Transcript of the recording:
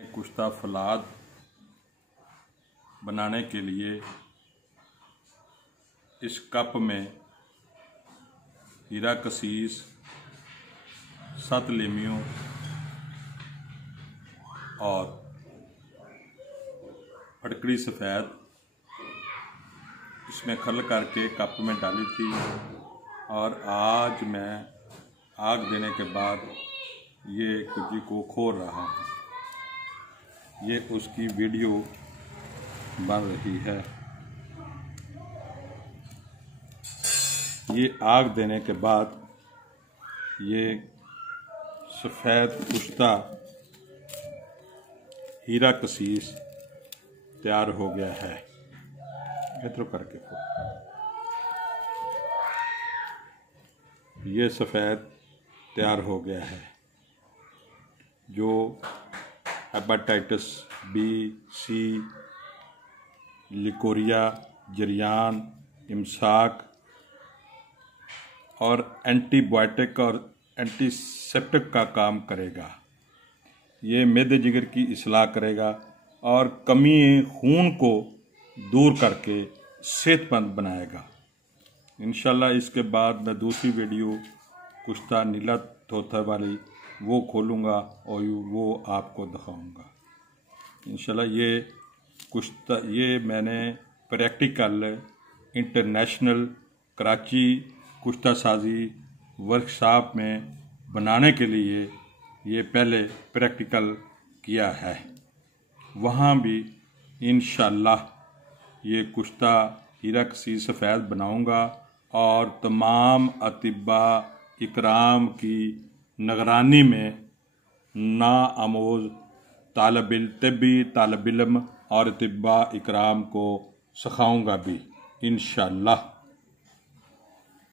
कुश्ता फलाद बनाने के लिए इस कप में हीरा कसीस, 7 लीमियों और फटकड़ी सफ़ेद इसमें खल करके कप में डाली थी। और आज मैं आग देने के बाद ये कुजी को खोल रहा हूँ। ये उसकी वीडियो बन रही है। ये आग देने के बाद ये सफ़ेद कुश्ता हीरा कसीस तैयार हो गया है। इधर करके ये सफ़ेद तैयार हो गया है। जो हेपेटाइटिस बी, सी, लिकोरिया, जरियान, इमसाक और एंटीबायोटिक और एंटीसेप्टिक का काम करेगा। ये मैदे जिगर की इस्लाह करेगा और कमी खून को दूर करके सेहतमंद बनाएगा। इंशाल्लाह इसके बाद मैं दूसरी वीडियो कुश्ता नीला तोता वाली वो खोलूँगा और वो आपको दिखाऊँगा इंशाल्लाह। ये कुश्ता ये मैंने प्रैक्टिकल इंटरनेशनल कराची कुश्ता साजी वर्कशॉप में बनाने के लिए ये पहले प्रैक्टिकल किया है। वहाँ भी इंशाल्लाह ये कुश्ता हीरा कसीस सफ़ेद बनाऊँगा और तमाम अतिबा इकराम की निगरानी में नाआमोज़ तब्बी तालिब इल्म और अतिबा इकराम को सिखाऊँगा भी इंशाल्लाह।